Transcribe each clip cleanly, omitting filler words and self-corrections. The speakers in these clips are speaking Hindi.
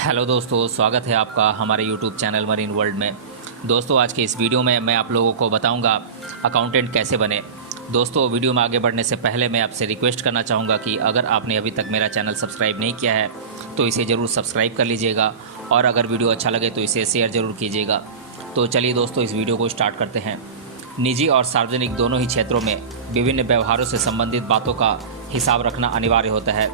हेलो दोस्तों, स्वागत है आपका हमारे यूट्यूब चैनल मरीन वर्ल्ड में। दोस्तों, आज के इस वीडियो में मैं आप लोगों को बताऊंगा अकाउंटेंट कैसे बने। दोस्तों, वीडियो में आगे बढ़ने से पहले मैं आपसे रिक्वेस्ट करना चाहूँगा कि अगर आपने अभी तक मेरा चैनल सब्सक्राइब नहीं किया है तो इसे ज़रूर सब्सक्राइब कर लीजिएगा और अगर वीडियो अच्छा लगे तो इसे शेयर ज़रूर कीजिएगा। तो चलिए दोस्तों, इस वीडियो को स्टार्ट करते हैं। निजी और सार्वजनिक दोनों ही क्षेत्रों में विभिन्न व्यवहारों से संबंधित बातों का हिसाब रखना अनिवार्य होता है,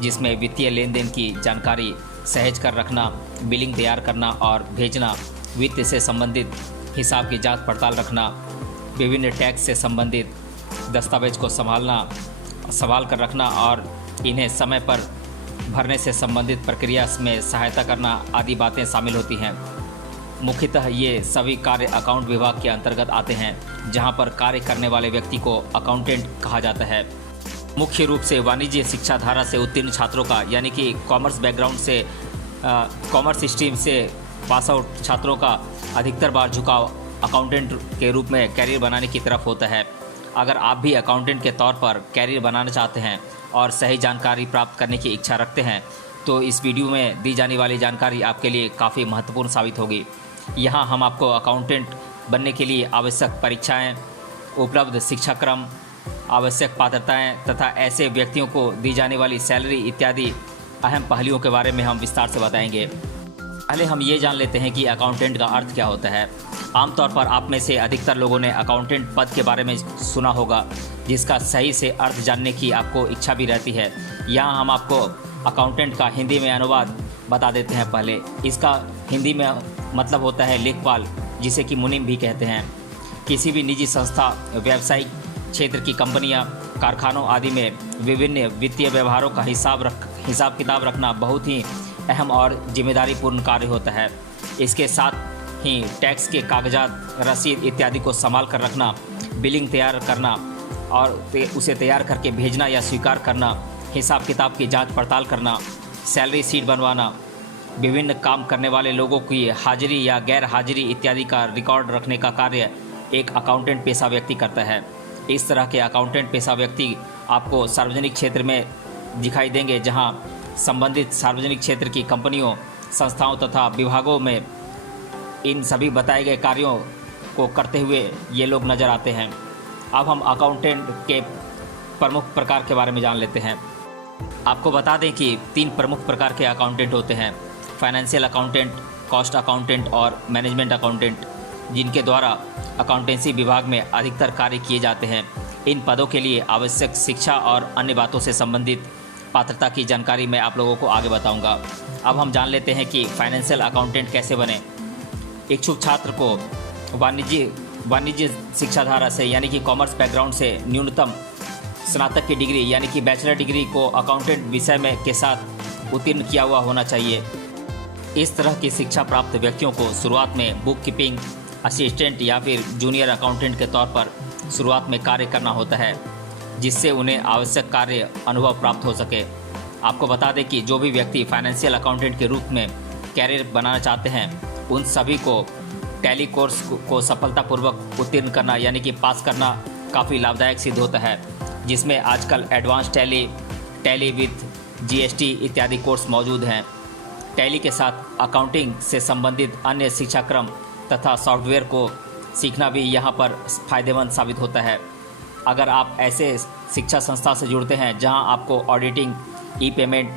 जिसमें वित्तीय लेन देन की जानकारी सहेज कर रखना, बिलिंग तैयार करना और भेजना, वित्त से संबंधित हिसाब की जांच पड़ताल रखना, विभिन्न टैक्स से संबंधित दस्तावेज को संभाल कर रखना और इन्हें समय पर भरने से संबंधित प्रक्रिया में सहायता करना आदि बातें शामिल होती हैं। मुख्यतः ये सभी कार्य अकाउंट विभाग के अंतर्गत आते हैं, जहां पर कार्य करने वाले व्यक्ति को अकाउंटेंट कहा जाता है। मुख्य रूप से वाणिज्य शिक्षा धारा से उत्तीर्ण छात्रों का, यानी कि कॉमर्स बैकग्राउंड से कॉमर्स स्ट्रीम से पास आउट छात्रों का अधिकतर बार झुकाव अकाउंटेंट के रूप में कैरियर बनाने की तरफ होता है। अगर आप भी अकाउंटेंट के तौर पर कैरियर बनाना चाहते हैं और सही जानकारी प्राप्त करने की इच्छा रखते हैं तो इस वीडियो में दी जाने वाली जानकारी आपके लिए काफ़ी महत्वपूर्ण साबित होगी। यहाँ हम आपको अकाउंटेंट बनने के लिए आवश्यक परीक्षाएं, उपलब्ध शिक्षाक्रम, आवश्यक पात्रताएं तथा ऐसे व्यक्तियों को दी जाने वाली सैलरी इत्यादि अहम पहलुओं के बारे में हम विस्तार से बताएंगे। पहले हम ये जान लेते हैं कि अकाउंटेंट का अर्थ क्या होता है। आमतौर पर आप में से अधिकतर लोगों ने अकाउंटेंट पद के बारे में सुना होगा, जिसका सही से अर्थ जानने की आपको इच्छा भी रहती है। यहाँ हम आपको अकाउंटेंट का हिंदी में अनुवाद बता देते हैं। पहले इसका हिंदी में मतलब होता है लेखपाल, जिसे कि मुनीम भी कहते हैं। किसी भी निजी संस्था, व्यावसायिक क्षेत्र की कंपनियां, कारखानों आदि में विभिन्न वित्तीय व्यवहारों का हिसाब किताब रखना बहुत ही अहम और जिम्मेदारीपूर्ण कार्य होता है। इसके साथ ही टैक्स के कागजात, रसीद इत्यादि को संभाल कर रखना, बिलिंग तैयार करना और उसे तैयार करके भेजना या स्वीकार करना, हिसाब किताब की जांच पड़ताल करना, सैलरी शीट बनवाना, विभिन्न काम करने वाले लोगों की हाजिरी या गैर हाजिरी इत्यादि का रिकॉर्ड रखने का कार्य एक अकाउंटेंट पेशा व्यक्ति करता है। इस तरह के अकाउंटेंट पेशा व्यक्ति आपको सार्वजनिक क्षेत्र में दिखाई देंगे, जहां संबंधित सार्वजनिक क्षेत्र की कंपनियों, संस्थाओं तथा विभागों में इन सभी बताए गए कार्यों को करते हुए ये लोग नज़र आते हैं। अब हम अकाउंटेंट के प्रमुख प्रकार के बारे में जान लेते हैं। आपको बता दें कि 3 प्रमुख प्रकार के अकाउंटेंट होते हैं: फाइनेंशियल अकाउंटेंट, कॉस्ट अकाउंटेंट और मैनेजमेंट अकाउंटेंट, जिनके द्वारा अकाउंटेंसी विभाग में अधिकतर कार्य किए जाते हैं। इन पदों के लिए आवश्यक शिक्षा और अन्य बातों से संबंधित पात्रता की जानकारी मैं आप लोगों को आगे बताऊंगा। अब हम जान लेते हैं कि फाइनेंशियल अकाउंटेंट कैसे बने। इच्छुक छात्र को वाणिज्य शिक्षा धारा से, यानी कि कॉमर्स बैकग्राउंड से न्यूनतम स्नातक की डिग्री, यानी कि बैचलर डिग्री को अकाउंटेंट विषय में के साथ उत्तीर्ण किया हुआ होना चाहिए। इस तरह की शिक्षा प्राप्त व्यक्तियों को शुरुआत में बुक कीपिंग असिस्टेंट या फिर जूनियर अकाउंटेंट के तौर पर शुरुआत में कार्य करना होता है, जिससे उन्हें आवश्यक कार्य अनुभव प्राप्त हो सके। आपको बता दें कि जो भी व्यक्ति फाइनेंशियल अकाउंटेंट के रूप में कैरियर बनाना चाहते हैं, उन सभी को टैली कोर्स को सफलतापूर्वक उत्तीर्ण करना, यानी कि पास करना काफ़ी लाभदायक सिद्ध होता है, जिसमें आजकल एडवांस टैली विद जीएसटी इत्यादि कोर्स मौजूद हैं। टैली के साथ अकाउंटिंग से संबंधित अन्य शिक्षाक्रम तथा सॉफ्टवेयर को सीखना भी यहाँ पर फ़ायदेमंद साबित होता है। अगर आप ऐसे शिक्षा संस्था से जुड़ते हैं जहाँ आपको ऑडिटिंग, ई पेमेंट,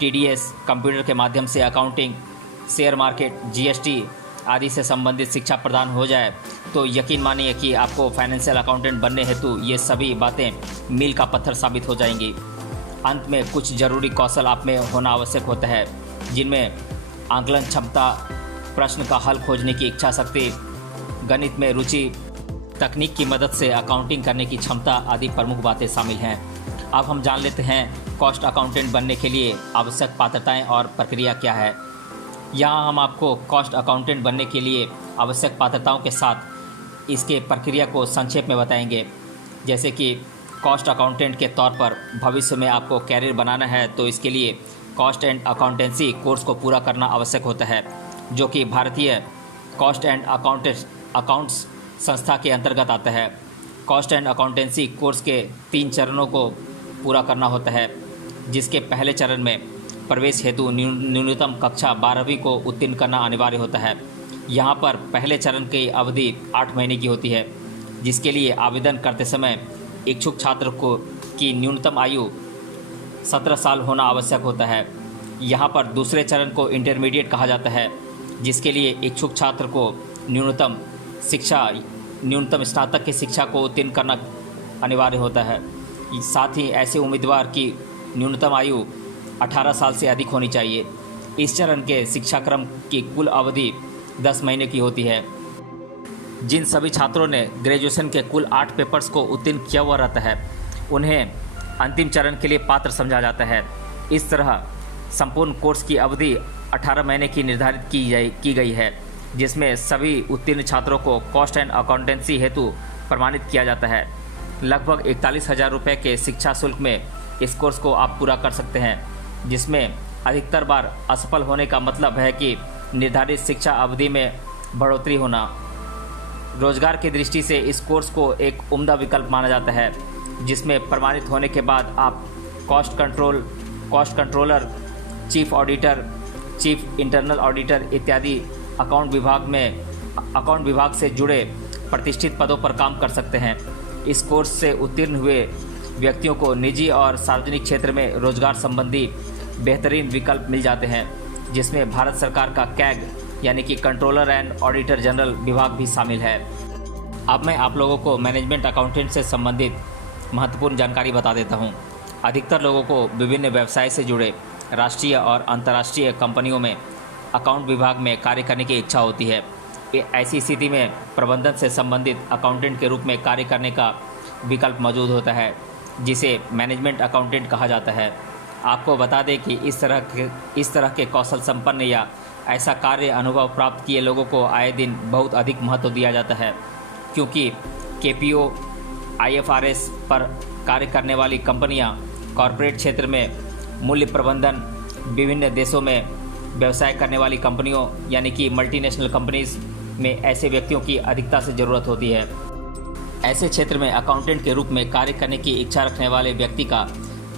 टीडीएस, कंप्यूटर के माध्यम से अकाउंटिंग, शेयर मार्केट, जीएसटी आदि से संबंधित शिक्षा प्रदान हो जाए, तो यकीन मानिए कि आपको फाइनेंशियल अकाउंटेंट बनने हेतु ये सभी बातें मील का पत्थर साबित हो जाएंगी। अंत में कुछ जरूरी कौशल आप में होना आवश्यक होता है, जिनमें आंकलन क्षमता, प्रश्न का हल खोजने की इच्छा शक्ति, गणित में रुचि, तकनीक की मदद से अकाउंटिंग करने की क्षमता आदि प्रमुख बातें शामिल हैं। अब हम जान लेते हैं कॉस्ट अकाउंटेंट बनने के लिए आवश्यक पात्रताएं और प्रक्रिया क्या है। यहाँ हम आपको कॉस्ट अकाउंटेंट बनने के लिए आवश्यक पात्रताओं के साथ इसके प्रक्रिया को संक्षेप में बताएंगे। जैसे कि कॉस्ट अकाउंटेंट के तौर पर भविष्य में आपको कैरियर बनाना है तो इसके लिए कॉस्ट एंड अकाउंटेंसी कोर्स को पूरा करना आवश्यक होता है, जो कि भारतीय कॉस्ट एंड अकाउंट्स संस्था के अंतर्गत आता है। कॉस्ट एंड अकाउंटेंसी कोर्स के 3 चरणों को पूरा करना होता है, जिसके पहले चरण में प्रवेश हेतु न्यूनतम कक्षा 12वीं को उत्तीर्ण करना अनिवार्य होता है। यहाँ पर पहले चरण की अवधि 8 महीने की होती है, जिसके लिए आवेदन करते समय इच्छुक छात्र को की न्यूनतम आयु 17 साल होना आवश्यक होता है। यहाँ पर दूसरे चरण को इंटरमीडिएट कहा जाता है, जिसके लिए इच्छुक छात्र को न्यूनतम स्नातक की शिक्षा को उत्तीर्ण करना अनिवार्य होता है। साथ ही ऐसे उम्मीदवार की न्यूनतम आयु 18 साल से अधिक होनी चाहिए। इस चरण के शिक्षाक्रम की कुल अवधि 10 महीने की होती है। जिन सभी छात्रों ने ग्रेजुएशन के कुल 8 पेपर्स को उत्तीर्ण किया हुआ रहता है, उन्हें अंतिम चरण के लिए पात्र समझा जाता है। इस तरह संपूर्ण कोर्स की अवधि 18 महीने की निर्धारित की गई है, जिसमें सभी उत्तीर्ण छात्रों को कॉस्ट एंड अकाउंटेंसी हेतु प्रमाणित किया जाता है। लगभग 41,000 रुपये के शिक्षा शुल्क में इस कोर्स को आप पूरा कर सकते हैं, जिसमें अधिकतर बार असफल होने का मतलब है कि निर्धारित शिक्षा अवधि में बढ़ोतरी होना। रोजगार की दृष्टि से इस कोर्स को एक उम्दा विकल्प माना जाता है, जिसमें प्रमाणित होने के बाद आप cost controller, chief auditor, chief internal auditor इत्यादि अकाउंट विभाग से जुड़े प्रतिष्ठित पदों पर काम कर सकते हैं। इस कोर्स से उत्तीर्ण हुए व्यक्तियों को निजी और सार्वजनिक क्षेत्र में रोजगार संबंधी बेहतरीन विकल्प मिल जाते हैं, जिसमें भारत सरकार का कैग यानी कि कंट्रोलर एंड ऑडिटर जनरल विभाग भी शामिल है। अब मैं आप लोगों को मैनेजमेंट अकाउंटेंट से संबंधित महत्वपूर्ण जानकारी बता देता हूं। अधिकतर लोगों को विभिन्न व्यवसाय से जुड़े राष्ट्रीय और अंतर्राष्ट्रीय कंपनियों में अकाउंट विभाग में कार्य करने की इच्छा होती है। ऐसी स्थिति में प्रबंधन से संबंधित अकाउंटेंट के रूप में कार्य करने का विकल्प मौजूद होता है, जिसे मैनेजमेंट अकाउंटेंट कहा जाता है। आपको बता दें कि इस तरह के कौशल संपन्न या ऐसा कार्य अनुभव प्राप्त किए लोगों को आए दिन बहुत अधिक महत्व दिया जाता है, क्योंकि KPO IFRS पर कार्य करने वाली कंपनियां कॉरपोरेट क्षेत्र में मूल्य प्रबंधन, विभिन्न देशों में व्यवसाय करने वाली कंपनियों यानी कि मल्टीनेशनल कंपनीज में ऐसे व्यक्तियों की अधिकता से ज़रूरत होती है। ऐसे क्षेत्र में अकाउंटेंट के रूप में कार्य करने की इच्छा रखने वाले व्यक्ति का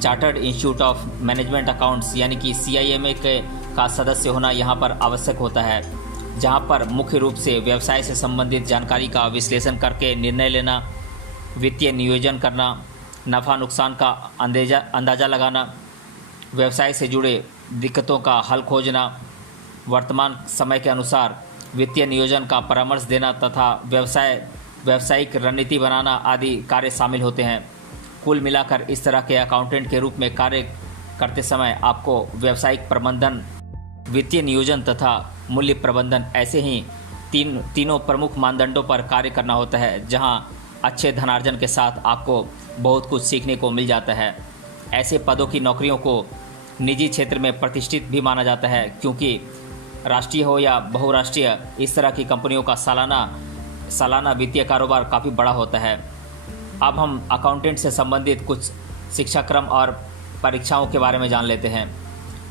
chartered institute of management accounts यानी कि CIMA का सदस्य होना यहाँ पर आवश्यक होता है, जहाँ पर मुख्य रूप से व्यवसाय से संबंधित जानकारी का विश्लेषण करके निर्णय लेना, वित्तीय नियोजन करना, नफ़ा नुकसान का अंदाज़ा लगाना, व्यवसाय से जुड़े दिक्कतों का हल खोजना, वर्तमान समय के अनुसार वित्तीय नियोजन का परामर्श देना तथा व्यावसायिक रणनीति बनाना आदि कार्य शामिल होते हैं। कुल मिलाकर इस तरह के अकाउंटेंट के रूप में कार्य करते समय आपको व्यावसायिक प्रबंधन, वित्तीय नियोजन तथा मूल्य प्रबंधन ऐसे ही तीनों प्रमुख मानदंडों पर कार्य करना होता है, जहां अच्छे धनार्जन के साथ आपको बहुत कुछ सीखने को मिल जाता है। ऐसे पदों की नौकरियों को निजी क्षेत्र में प्रतिष्ठित भी माना जाता है, क्योंकि राष्ट्रीय हो या बहुराष्ट्रीय इस तरह की कंपनियों का सालाना वित्तीय कारोबार काफ़ी बड़ा होता है। अब हम अकाउंटेंट से संबंधित कुछ शिक्षाक्रम और परीक्षाओं के बारे में जान लेते हैं।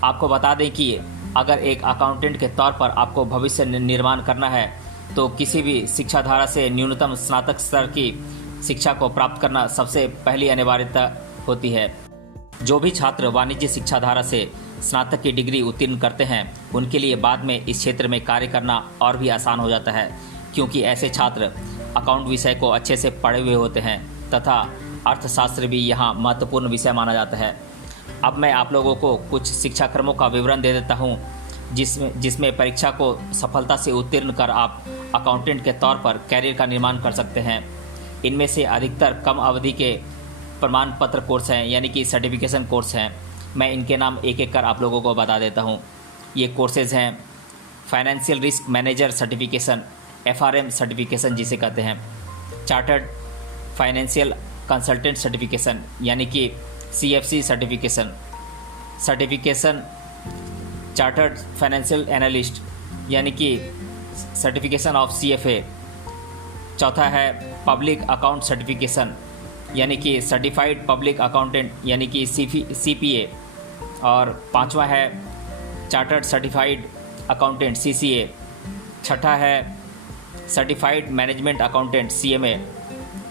आपको बता दें कि अगर एक अकाउंटेंट के तौर पर आपको भविष्य निर्माण करना है तो किसी भी शिक्षाधारा से न्यूनतम स्नातक स्तर की शिक्षा को प्राप्त करना सबसे पहली अनिवार्यता होती है। जो भी छात्र वाणिज्य शिक्षाधारा से स्नातक की डिग्री उत्तीर्ण करते हैं, उनके लिए बाद में इस क्षेत्र में कार्य करना और भी आसान हो जाता है, क्योंकि ऐसे छात्र अकाउंट विषय को अच्छे से पढ़े हुए होते हैं तथा अर्थशास्त्र भी यहाँ महत्वपूर्ण विषय माना जाता है। अब मैं आप लोगों को कुछ शिक्षाक्रमों का विवरण दे देता हूँ, जिसमें परीक्षा को सफलता से उत्तीर्ण कर आप अकाउंटेंट के तौर पर कैरियर का निर्माण कर सकते हैं। इनमें से अधिकतर कम अवधि के प्रमाण पत्र कोर्स हैं, यानी कि सर्टिफिकेशन कोर्स हैं। मैं इनके नाम एक एक कर आप लोगों को बता देता हूँ। ये कोर्सेज़ हैं financial risk manager certification, FRM certification जिसे कहते हैं, चार्टर्ड फाइनेंशियल कंसल्टेंट सर्टिफिकेशन यानी कि CFC certification, chartered financial analyst यानी कि सर्टिफिकेशन ऑफ CFA। चौथा है पब्लिक अकाउंट सर्टिफिकेशन यानी कि सर्टिफाइड पब्लिक अकाउंटेंट यानी कि CPA। और पांचवा है चार्टर्ड सर्टिफाइड अकाउंटेंट CCA। छठा है सर्टिफाइड मैनेजमेंट अकाउंटेंट CMA।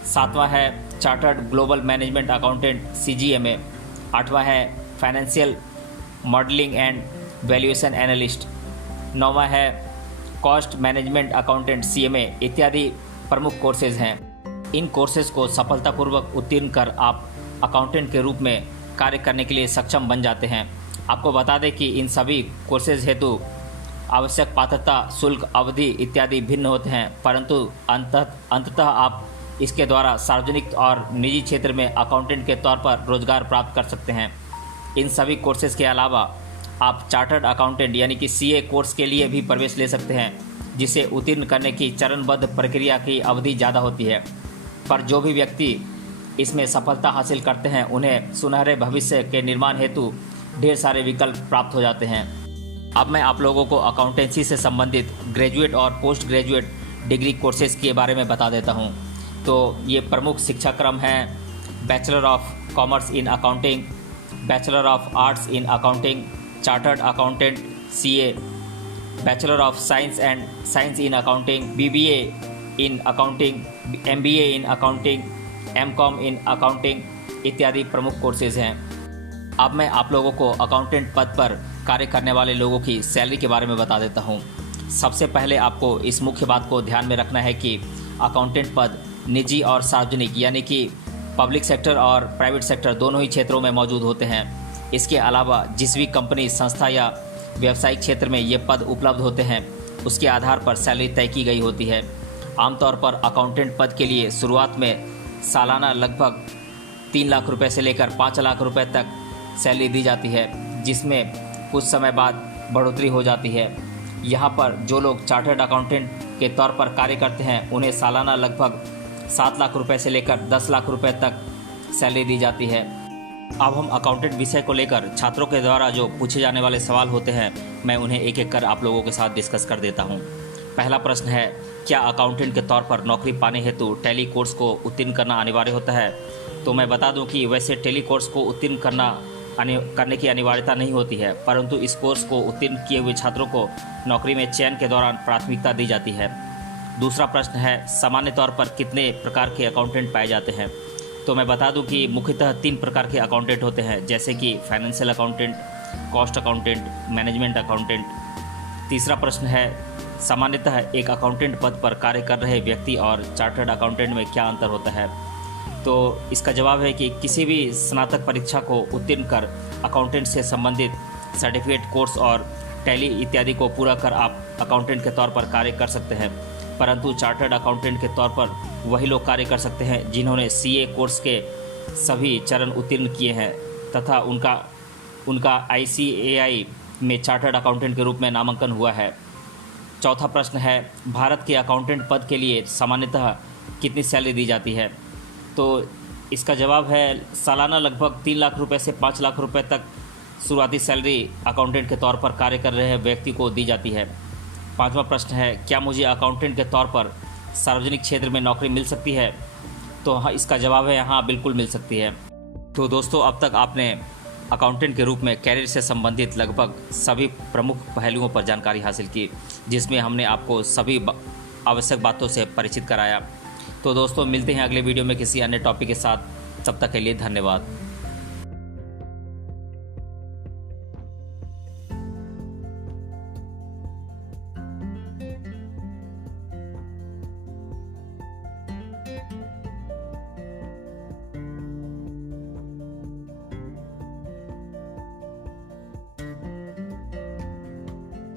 सातवां है chartered global management accountant CGMA। आठवां है financial modelling and valuation analyst. 9वां है कॉस्ट मैनेजमेंट अकाउंटेंट CMA इत्यादि प्रमुख कोर्सेज हैं। इन कोर्सेज को सफलतापूर्वक उत्तीर्ण कर आप अकाउंटेंट के रूप में कार्य करने के लिए सक्षम बन जाते हैं। आपको बता दें कि इन सभी कोर्सेज हेतु आवश्यक पात्रता, शुल्क, अवधि इत्यादि भिन्न होते हैं, परंतु अंततः आप इसके द्वारा सार्वजनिक और निजी क्षेत्र में अकाउंटेंट के तौर पर रोजगार प्राप्त कर सकते हैं। इन सभी कोर्सेज के अलावा आप चार्टर्ड अकाउंटेंट यानी कि CA कोर्स के लिए भी प्रवेश ले सकते हैं, जिसे उत्तीर्ण करने की चरणबद्ध प्रक्रिया की अवधि ज़्यादा होती है। पर जो भी व्यक्ति इसमें सफलता हासिल करते हैं उन्हें सुनहरे भविष्य के निर्माण हेतु ढेर सारे विकल्प प्राप्त हो जाते हैं। अब मैं आप लोगों को अकाउंटेंसी से संबंधित ग्रेजुएट और पोस्ट ग्रेजुएट डिग्री कोर्सेज के बारे में बता देता हूं। तो ये प्रमुख शिक्षाक्रम हैं: bachelor of commerce in accounting, bachelor of arts in accounting, chartered accountant CA, bachelor of science and science in accounting, BBA in accounting, MBA in accounting, MCOM in accounting इत्यादि प्रमुख कोर्सेज हैं। अब मैं आप लोगों को अकाउंटेंट पद पर कार्य करने वाले लोगों की सैलरी के बारे में बता देता हूं। सबसे पहले आपको इस मुख्य बात को ध्यान में रखना है कि अकाउंटेंट पद निजी और सार्वजनिक यानी कि पब्लिक सेक्टर और प्राइवेट सेक्टर दोनों ही क्षेत्रों में मौजूद होते हैं। इसके अलावा जिस भी कंपनी, संस्था या व्यावसायिक क्षेत्र में ये पद उपलब्ध होते हैं उसके आधार पर सैलरी तय की गई होती है। आमतौर पर अकाउंटेंट पद के लिए शुरुआत में सालाना लगभग 3 लाख रुपए से लेकर 5 लाख रुपए तक सैलरी दी जाती है, जिसमें कुछ समय बाद बढ़ोतरी हो जाती है। यहाँ पर जो लोग चार्टर्ड अकाउंटेंट के तौर पर कार्य करते हैं उन्हें सालाना लगभग 7 लाख रुपए से लेकर 10 लाख रुपए तक सैलरी दी जाती है। अब हम अकाउंटेंट विषय को लेकर छात्रों के द्वारा जो पूछे जाने वाले सवाल होते हैं मैं उन्हें एक एक कर आप लोगों के साथ डिस्कस कर देता हूँ। पहला प्रश्न है, क्या अकाउंटेंट के तौर पर नौकरी पाने हेतु टैली कोर्स को उत्तीर्ण करना अनिवार्य होता है? तो मैं बता दूं कि वैसे टैली कोर्स को उत्तीर्ण करने की अनिवार्यता नहीं होती है, परंतु इस कोर्स को उत्तीर्ण किए हुए छात्रों को नौकरी में चयन के दौरान प्राथमिकता दी जाती है। दूसरा प्रश्न है, सामान्य तौर पर कितने प्रकार के अकाउंटेंट पाए जाते हैं? तो मैं बता दूं कि मुख्यतः 3 प्रकार के अकाउंटेंट होते हैं, जैसे कि financial accountant, cost accountant, management accountant. तीसरा प्रश्न है, सामान्यतः एक अकाउंटेंट पद पर कार्य कर रहे व्यक्ति और चार्टर्ड अकाउंटेंट में क्या अंतर होता है? तो इसका जवाब है कि किसी भी स्नातक परीक्षा को उत्तीर्ण कर अकाउंटेंट से संबंधित सर्टिफिकेट कोर्स और टैली इत्यादि को पूरा कर आप अकाउंटेंट के तौर पर कार्य कर सकते हैं, परंतु चार्टर्ड अकाउंटेंट के तौर पर वही लोग कार्य कर सकते हैं जिन्होंने CA कोर्स के सभी चरण उत्तीर्ण किए हैं तथा उनका ICAI में चार्टर्ड अकाउंटेंट के रूप में नामांकन हुआ है। चौथा प्रश्न है, भारत के अकाउंटेंट पद के लिए सामान्यतः कितनी सैलरी दी जाती है? तो इसका जवाब है सालाना लगभग 3 लाख रुपए से 5 लाख रुपए तक शुरुआती सैलरी अकाउंटेंट के तौर पर कार्य कर रहे व्यक्ति को दी जाती है। पांचवा प्रश्न है, क्या मुझे अकाउंटेंट के तौर पर सार्वजनिक क्षेत्र में नौकरी मिल सकती है? तो हाँ, इसका जवाब है हाँ, बिल्कुल मिल सकती है। तो दोस्तों, अब तक आपने अकाउंटेंट के रूप में कैरियर से संबंधित लगभग सभी प्रमुख पहलुओं पर जानकारी हासिल की, जिसमें हमने आपको सभी आवश्यक बातों से परिचित कराया। तो दोस्तों, मिलते हैं अगले वीडियो में किसी अन्य टॉपिक के साथ। तब तक के लिए धन्यवाद।